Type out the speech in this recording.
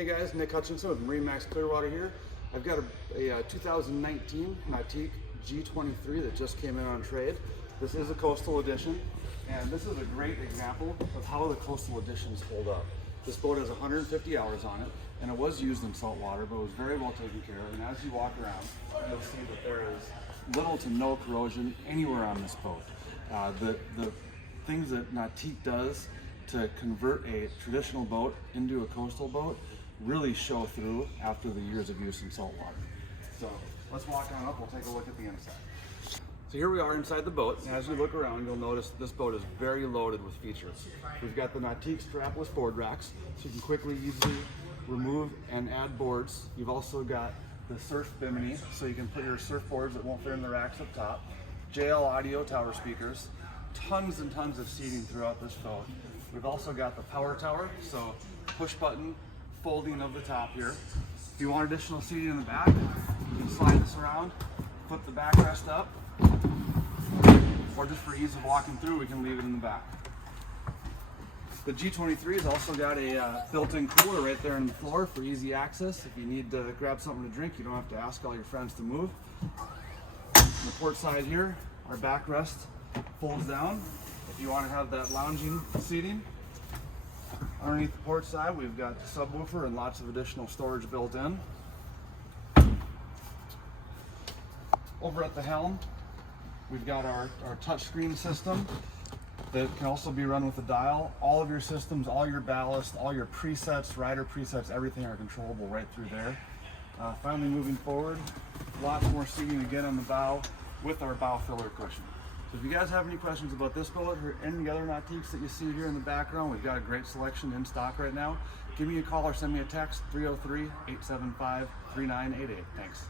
Hey guys, Nick Hutchinson with MarineMax Clearwater here. I've got a 2019 Nautique G23 that just came in on trade. This is a coastal edition, and this is a great example of how the coastal editions hold up. This boat has 150 hours on it, and it was used in salt water, but it was very well taken care of. And as you walk around, you'll see that there is little to no corrosion anywhere on this boat. The things that Nautique does to convert a traditional boat into a coastal boat really show through after the years of use in salt water. So let's walk on up, we'll take a look at the inside. So here we are inside the boat, and as you look around, you'll notice this boat is very loaded with features. We've got the Nautique strapless board racks, so you can quickly, easily remove and add boards. You've also got the surf bimini, so you can put your surfboards that won't fit in the racks up top. JL audio tower speakers, tons and tons of seating throughout this boat. We've also got the power tower, so push button folding of the top here. If you want additional seating in the back, you can slide this around, put the backrest up, or just for ease of walking through, we can leave it in the back. The G23 has also got a built-in cooler right there on the floor for easy access. If you need to grab something to drink, you don't have to ask all your friends to move. On the port side here, our backrest folds down. If you want to have that lounging seating. Underneath the port side, we've got the subwoofer and lots of additional storage built in. Over at the helm, we've got our touchscreen system that can also be run with a dial. All of your systems, all your ballast, all your presets, rider presets, everything are controllable right through there. Finally moving forward, lots more seating again on the bow with our bow filler cushion. So if you guys have any questions about this boat or any other Nautiques that you see here in the background, we've got a great selection in stock right now. Give me a call or send me a text, 303-875-3988. Thanks.